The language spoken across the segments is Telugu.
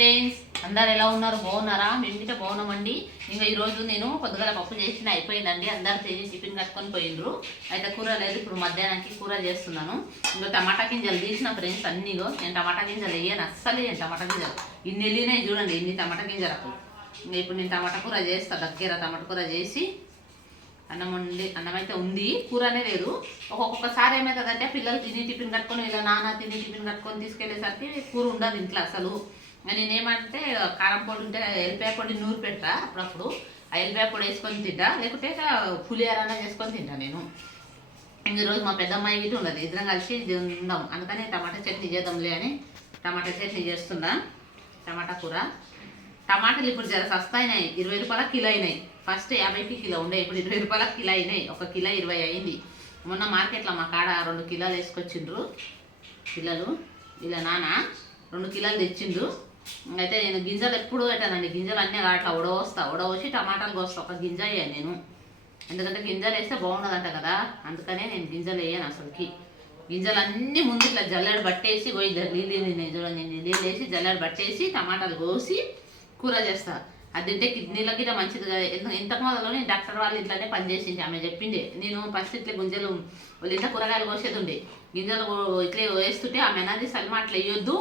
ఫ్రెండ్స్, అందరు ఎలా ఉన్నారు? బాగున్నారా? మేము కూడా బాగున్నామండి. ఇంకా ఈరోజు నేను పొద్దుగల పప్పు చేసిన అయిపోయిందండి. అందరు తిని టిఫిన్ కట్టుకొని పోయిండ్రు. అయితే కూర లేదు, ఇప్పుడు మధ్యాహ్నానికి కూర చేస్తున్నాను. ఇంకా టమాటా గింజలు తీసిన ఫ్రెండ్స్ అన్నీగో. నేను టమాటా గింజలు వేయను, అస్సలు వేయను టమాటా గింజలు. ఇన్ని వెళ్ళినాయి చూడండి, ఇన్ని టమాటా గింజలకు. ఇంకా ఇప్పుడు నేను టమాటా కూర చేస్తాను. దగ్గర టమాటా కూర చేసి అన్నం అయితే ఉంది, కూరనే లేదు. ఒక్కొక్కసారి ఏమవుతుందంటే పిల్లలు తిని టిఫిన్ కట్టుకొని ఇలా నాన్న తిని టిఫిన్ కట్టుకొని తీసుకెళ్లేసరికి కూర ఉండదు ఇంట్లో అసలు. నేనేమంటే కారం పొడి ఉంటే ఎల్లిపాయ పొడి నూరు పెట్టా అప్పుడప్పుడు. ఆ ఎల్లిపాయ పొడి వేసుకొని తింటా, లేకుంటే పులిహోర చేసుకొని తింటా నేను. ఇంక ఈరోజు మా పెద్దమ్మాయి గిట్ట ఉండదు, ఇద్దరం కలిసి ఉందాం అందుకని టమాటా చట్నీ చేద్దాంలే అని టమాటా చట్నీ చేస్తున్నా. టమాటా కూర, టమాటాలు ఇప్పుడు జర సస్తాయినాయి, 20 రూపాయల కిలో అయినాయి. ఫస్ట్ 50కి కిలో ఉండే, ఇప్పుడు 20 రూపాయల కిలో అయినాయి. 1 కిలో 20 అయింది. మొన్న మార్కెట్లో మా కాడ 2 కిలోలు వేసుకొచ్చిండ్రు పిల్లలు. ఇలా నాన్న 2 కిలోలు తెచ్చిండు. అయితే నేను గింజలు ఎప్పుడు పెట్టానండి, గింజలు అన్నీ అట్లా ఉడవసి టమాటాలు కోస్తా. ఒక గింజ వేయాను నేను, ఎందుకంటే గింజలు వేస్తే బాగుండదంట కదా, అందుకనే నేను గింజలు వేయను అసలుకి. గింజలు అన్నీ ముందు ఇట్లా జల్లెడ పట్టేసి పోయి నీళ్ళు చూడండి, నీళ్ళు వేసి జల్లెడ పట్టేసి టమాటాలు కోసి కూర చేస్తా. అది తింటే కిడ్నీలకి ఇట్లా మంచిది కదా. ఇంతకు మొదలు డాక్టర్ వాళ్ళు ఇట్లానే పనిచేసింది, ఆమె చెప్పిండే. నేను ఫస్ట్ ఇట్లా గింజలు వాళ్ళు ఇంట్లో కూరగాయలు కోసేది ఉండే, గింజలు ఇట్లా వేస్తుంటే ఆమె అన్నది సల్మా అట్లా వేయొద్దు,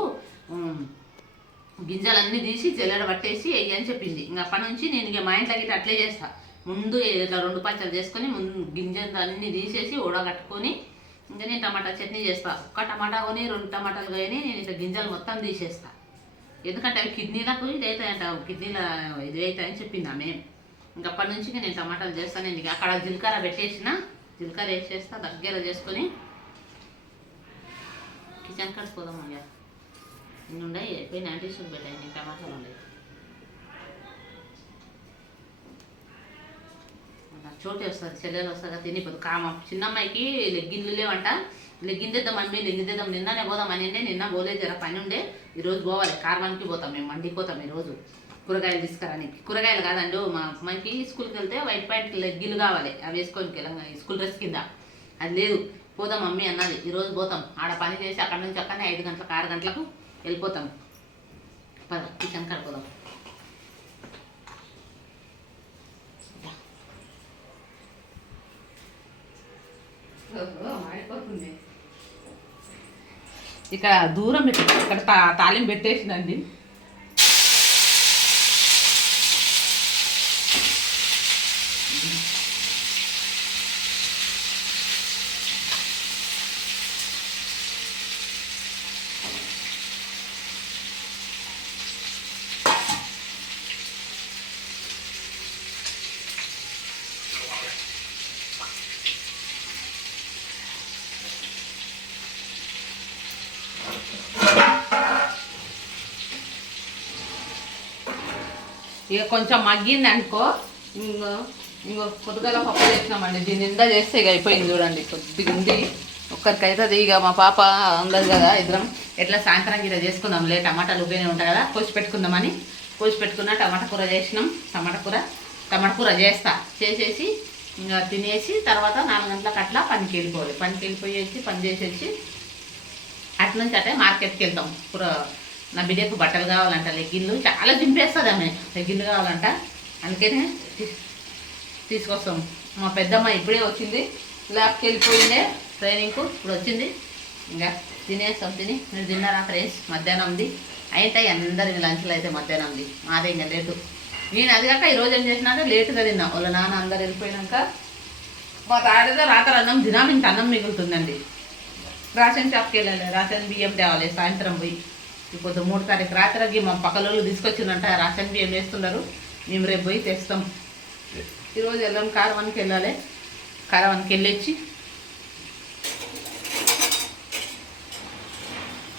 గింజలన్నీ తీసి జల్లెడ పట్టేసి వేయి అని చెప్పింది. ఇంకా అప్పటి నుంచి నేను ఇక మా ఇంట్లోకి ఇట్లా అట్లే చేస్తా. ముందు ఇట్లా 2 పచ్చలు చేసుకొని ముందు గింజలు అన్నీ తీసేసి ఉడగట్టుకొని ఇంకా నేను టమాటా చట్నీ చేస్తా. 1 టమాటా కొని 2 టమాటాలు కానీ నేను ఇట్లా గింజలు మొత్తం తీసేస్తా. ఎందుకంటే అవి కిడ్నీలకు ఇది అవుతాయంట, కిడ్నీల ఇది అవుతాయని చెప్పింది ఆమె. ఇంకప్పటి నుంచి నేను టమాటాలు చేస్తాను. నేను అక్కడ జీలకర్ర పెట్టేసిన, జీలకర్ర వేసేస్తా. దగ్గర చేసుకొని కిచెన్ కట్స్ పోదాం. అయ్యా ఇన్ని ఉన్నాయి, పోయి 90 రూపీస్ పెట్టాయి. నేను టమాటాలు ఉన్నాయి, చోటు వస్తుంది, చెల్లెలు వస్తుందా తినిపోదు. చిన్నమ్మాయికి లెగ్గిన్లు లేవంట, లెగ్గిందేద్దాం మమ్మీ లెగ్గిందేద్దాం. నిన్ననే పోదాం అని, నిన్న పోలేదు, జర పని ఉండే. ఈరోజు పోవాలి, కార్వానికి పోతాం, మేము మండికి పోతాం ఈరోజు కూరగాయలు తీసుకురానికి. కూరగాయలు కాదండి, మా అమ్మాయికి స్కూల్కి వెళ్తే వైట్ ప్యాంట్ లెగ్గిలు కావాలి, అవి వేసుకొని స్కూల్ డ్రెస్ కింద. అది లేదు, పోదాం మమ్మీ అన్నది. ఈరోజు పోతాం, ఆడ పని చేసి అక్కడ నుంచి అక్కడనే 5 గంటలకు 6 గంటలకు వెళ్ళిపోతాం. పద కిచెన్ కాడ పోదాం. ఇక్కడ దూరం పెట్టి ఇక్కడ తాలింపు పెట్టేసిందండి. ఇక కొంచెం మగ్గింది అనుకో, ఇంకో పొద్దుగల పప్పు చేసినామండి. దీని నిండా చేస్తే ఇక అయిపోయింది చూడండి. కొద్దిగా ఉంది, ఒక్కరికైతే అది. ఇక మా పాప ఉండదు కదా, ఇద్దరం ఎట్లా సాయంత్రం గిట్లా చేసుకుందాంలే, టమాటాలు ఉబ్బేనే ఉంటాయి కదా, కోసి పెట్టుకుందామని కోసి పెట్టుకున్న. టమాటా కూర చేసినాం. టమాటా కూర చేసేసి ఇంకా తినేసి తర్వాత 4 గంటలకు అట్లా పనికి వెళ్ళిపోవాలి. పనికి వెళ్ళిపోయేసి పని చేసేసి అట్ల నుంచి అట్టే మార్కెట్కి వెళ్తాం. కూర నా బిడ్డకు బట్టలు కావాలంట, లెగ్గిన్లు చాలా దింపేస్తుంది ఆమె, లెగ్గిన్లు కావాలంట, అందుకనే తీసుకొస్తాం. మా పెద్దమ్మ ఇప్పుడే వచ్చింది, ల్యాబ్కి వెళ్ళిపోయిందే ట్రైనింగ్కు, ఇప్పుడు వచ్చింది. ఇంకా తినేస్తాం. మీరు తిన్నారా ఫ్రెండ్స్? మధ్యాహ్నంది అయితే అందరి లంచ్లు అయితే మధ్యాహ్నంది, మాదే ఇంకా లేటు. నేను అది కాక ఈరోజు ఏం చేసినా అంటే లేటుగా తిన్నా. వాళ్ళ నాన్న అందరు వెళ్ళిపోయినాక మా తాడితే రాత్రి అన్నం తినాము, ఇంత అన్నం మిగులుతుందండి. రేషన్ షాప్కి వెళ్ళాలి, రేషన్ బియ్యం తేవాలి సాయంత్రం పోయి. ఇప్పుడు 3 తారీఖు రాత్రికి మా పక్కలోళ్ళు తీసుకొచ్చిందంట రేషన్ బియ్యం వేస్తున్నారు. మేము రేపు పోయి తెస్తాం. ఈరోజు వెళ్ళాం, కారవానికి వెళ్ళాలి. కారవానికి వెళ్ళొచ్చి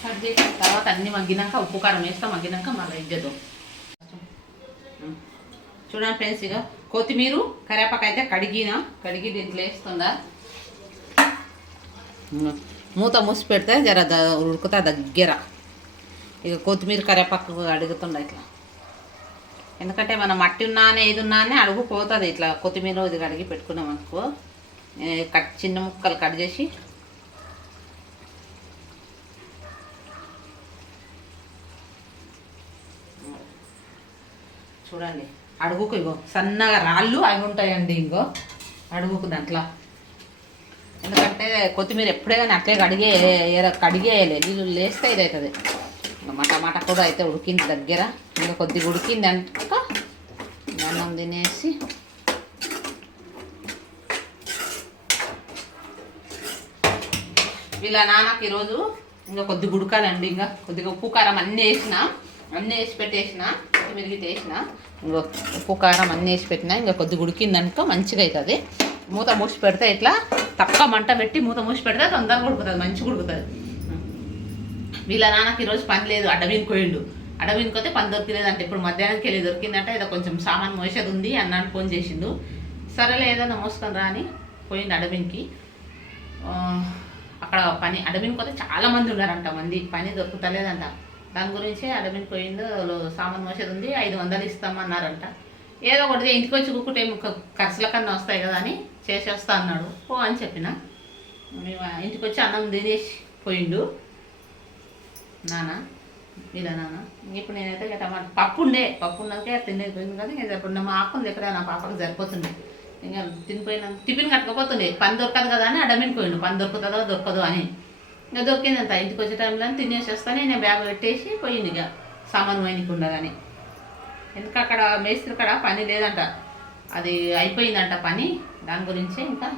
కట్ చేసిన తర్వాత అన్నీ మగ్గినాక ఉప్పు కారం వేస్తాం. మగ్గినాక మళ్ళీ ఇద్దేద్దాం. చూడండి ఫ్రెండ్స్, ఇక కొత్తిమీర కరివేపాకు అయితే కడిగి దీంట్లో వేస్తుందా. మూత మూసి పెడితే జర ఉడుకుతా దగ్గర. ఇక కొత్తిమీర కరివేపాకు అడుగుతుండ ఇట్లా, ఎందుకంటే మనం మట్టి ఉన్నానే ఏది ఉన్నానే అడుగుపోతుంది. ఇట్లా కొత్తిమీర ఇది కడిగి పెట్టుకున్నాం అనుకో, చిన్న ముక్కలు కట్ చేసి చూడండి అడుగుకు ఇగో సన్నగా రాళ్ళు అవి ఉంటాయండి. ఇంకో అడుగుకు దాంట్లో, ఎందుకంటే కొత్తిమీర ఎప్పుడే కానీ అట్లే కడిగేయాలి, నీళ్ళు లేస్తే ఇది అవుతుంది. మా టమాటా కూడా అయితే ఉడికింది దగ్గర, ఇంకా కొద్దిగా ఉడికింది అంట అన్నం తినేసి వీళ్ళ నాన్నకి ఈరోజు ఇంకా కొద్దిగా ఉడకాలండి. ఇంకా కొద్దిగా ఉప్పు కారం అన్నీ వేసి పెట్టేసిన, కొత్తిమీర వేసిన, ఇంకో ఉప్పు కారం అన్నీ వేసి పెట్టినా ఇంకా కొద్దిగా ఉడికిందనుకో మంచిగా అవుతుంది. మూత మూసి పెడితే ఇట్లా తక్కువ మంట పెట్టి మూత మూసి పెడితే తొందరగా ఉడుకుతుంది, మంచిగా ఉడుకుతుంది. వీళ్ళ నాన్నకి ఈరోజు పని లేదు, అడవికి పోయిండు. అడవికి పోతే పని దొరికిలేదంటే ఇప్పుడు మధ్యాహ్నానికి వెళ్ళి దొరికిందంటే ఏదో కొంచెం సామాన్ మోసేది ఉంది అన్నాను ఫోన్ చేసిండు. సరేలే ఏదైనా మోసుకొని రాని పోయిండు అడవికి. అక్కడ పని అడవికి పోతే చాలామంది ఉన్నారంట, పని దొరుకుతలేదంట. దాని గురించి అడవికి పోయిండు, సామాన్ మోసేది ఉంది, 500 ఇస్తామన్నారంట. ఏదో ఒకటి ఇంటికి వచ్చి కుక్కుంటే ఖర్చుల కన్నా వస్తాయి కదా అని చేసేస్తా అన్నాడు. పో అని చెప్పిన. మేము ఇంటికి వచ్చి అన్నం తినేసి పోయిండు నాన్న, వీళ్ళ నాన్న. ఇప్పుడు నేనైతే టమాటా పప్పు ఉన్నకే తినేది పోయింది కదా. ఇంకా ఇప్పుడు మా ఆకుంది ఎక్కడ నా పాపకు సరిపోతుంది. ఇంకా తినిపోయినా టిఫిన్ కట్టకపోతుండే, పని దొరకదు కదా అని అడమికి పోయిండు. పని దొరుకుతుందో దొరకదు అని. ఇంకా దొరికిందంత ఇంటికి వచ్చే టైంలో తినేసేస్తానే నేను బ్యాగ్ పెట్టేసి పోయింది. ఇక సామాను పోయినకి ఉండదని, ఎందుకు అక్కడ మేస్త్రి కాడ పని లేదంట, అది అయిపోయిందంట పని. దాని గురించి ఇంకా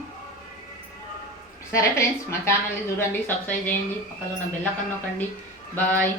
సరే ఫ్రెండ్స్, మా ఛానల్ని చూడండి, సబ్స్క్రైబ్ చేయండి, పక్కన ఉన్న బెల్ ఐకాన్ నొక్కండి. బాయ్.